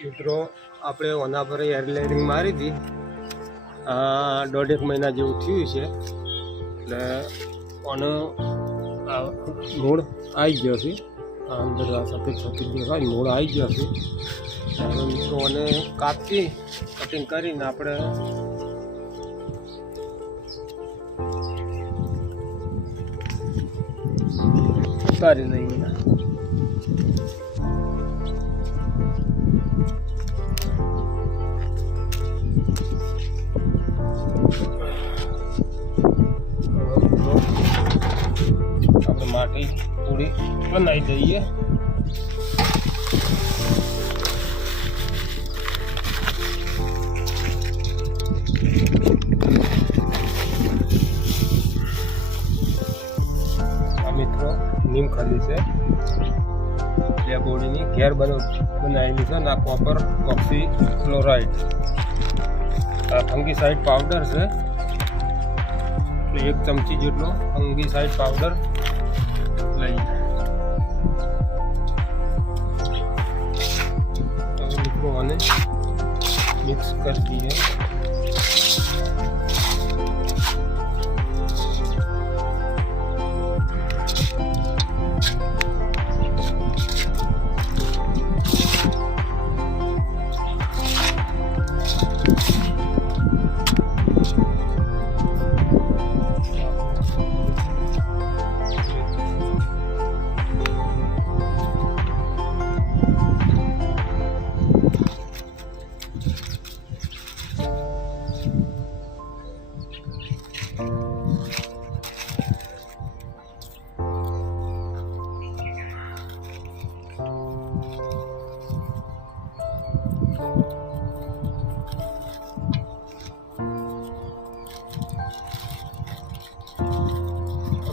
મિત્રો આપણે ઓના પર એરલાઇનિંગ મારી હતી, 1.5 મહિના જેવું થયું છે. એટલે ઓનો મૂળ આવી ગયો છે. અંદર સફેદ સફેદ દેખાય મૂળ આવી ગયો છે. ત્યારે મિત્રો ઓને કટિંગ કરીને આપણે ઉતારી લઈએ. આપણે માટી થોડી બનાવી દઈએ. આ મિત્રો નીમ ખલી છે, બે બોડીની ઘેર બનાવેલી છે. આ કોપર ઓક્સી ક્લોરાઇડ, આ ફંગીસાઇડ પાવડર છે. 1 ચમચી જેટલો ફંગીસાઇડ પાવડર લઈએ. મિત્રો આને મિક્સ કરી દઈએ.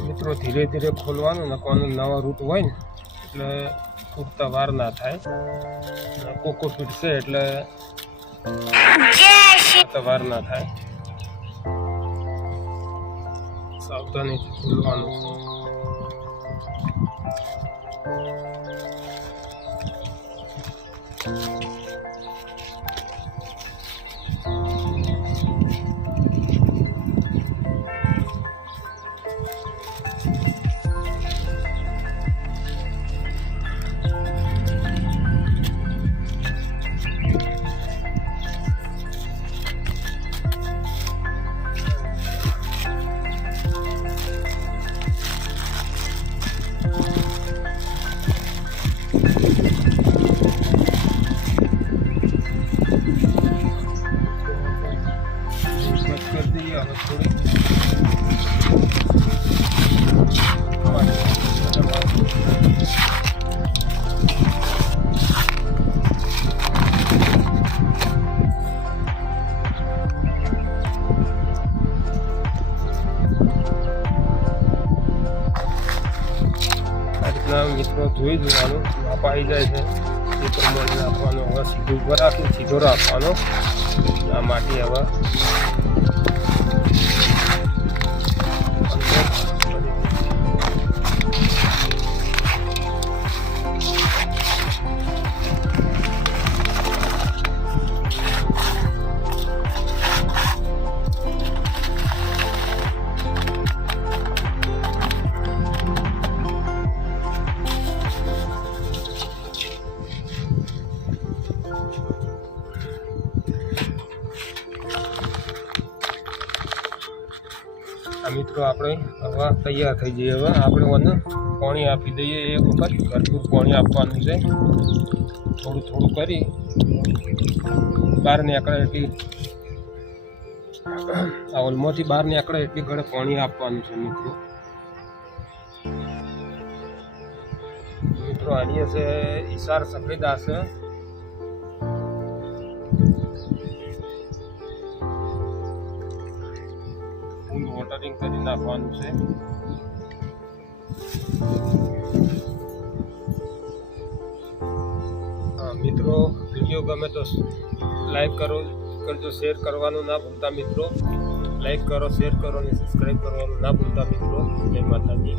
મિત્રો ધીરે ધીરે ખોલવાનું ને કોનું નવા રૂટ હોય ને એટલે તૂટતા વાર ના થાય. કોકોપીટ છે એટલે વાર ના થાય. સાવધાનીથી ખોલવાનું છે. મિત્રો જોઈ જોવાનું માપ આવી જાય છે એ પ્રમાણે નાખવાનો. હવે સીધું ઉપર રાખવું, સીધો રાખવાનો. આ માટી હવે મિત્રો આપણે હવે તૈયાર થઈ જઈએ. હવે આપણે ઓને પાણી આપી દઈએ. એક વખત ભરપૂર પાણી આપવાનું છે. થોડું થોડું કરી બહાર નીકળે એટલી, આ ઓલમાંથી બહાર નીકળે એટલી ઘડે પાણી આપવાનું છે. મિત્રો આની છે ઈશાર સફેદ આશે. વોટરિંગ કરી નાખવાનું છે. મિત્રો વિડીયો ગમે તો લાઈક કરજો, શેર કરવાનું ના ભૂલતા મિત્રો. લાઈક કરો, શેર કરો અને સબસ્ક્રાઈબ કરવાનું ના ભૂલતા મિત્રો. જય માતાજી.